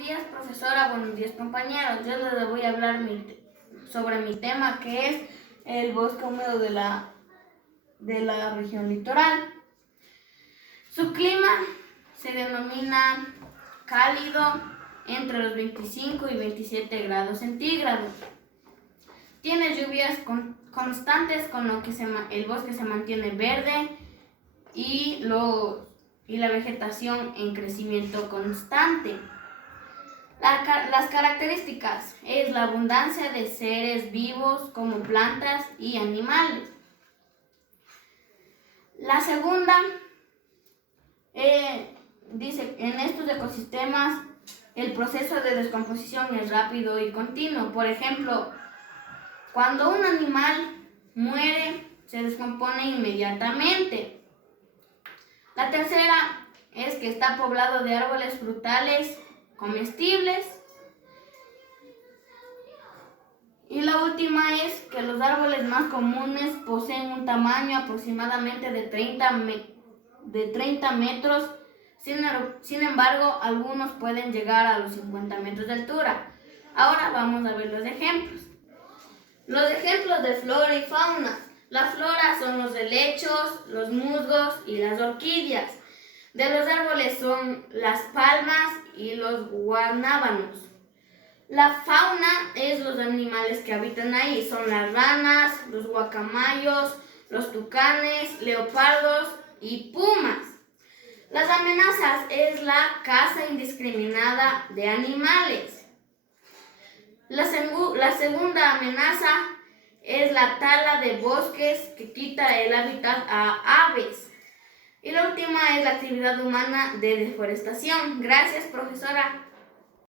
días, profesora. Buenos días, compañeros. Yo les voy a hablar sobre mi tema, que es el bosque húmedo de la región litoral. Su clima se denomina cálido entre los 25 y 27 grados centígrados. Tiene lluvias constantes, con lo que el bosque se mantiene verde y la vegetación en crecimiento constante. Las características es la abundancia de seres vivos como plantas y animales. La segunda dice, en estos ecosistemas el proceso de descomposición es rápido y continuo. Por ejemplo, cuando un animal muere, se descompone inmediatamente. La tercera es que está poblado de árboles frutales comestibles. Y la última es que los árboles más comunes poseen un tamaño aproximadamente de 30 metros. Sin embargo, algunos pueden llegar a los 50 metros de altura. Ahora vamos a ver los ejemplos. Los ejemplos de flora y fauna. La flora son los helechos, los musgos y las orquídeas. De los árboles son las palmas y los guanábanos. La fauna es los animales que habitan ahí. Son las ranas, los guacamayos, los tucanes, leopardos y pumas. Las amenazas es la caza indiscriminada de animales. La segunda amenaza es la tala de bosques que quita el hábitat a aves. Y la última es la actividad humana de deforestación. Gracias, profesora.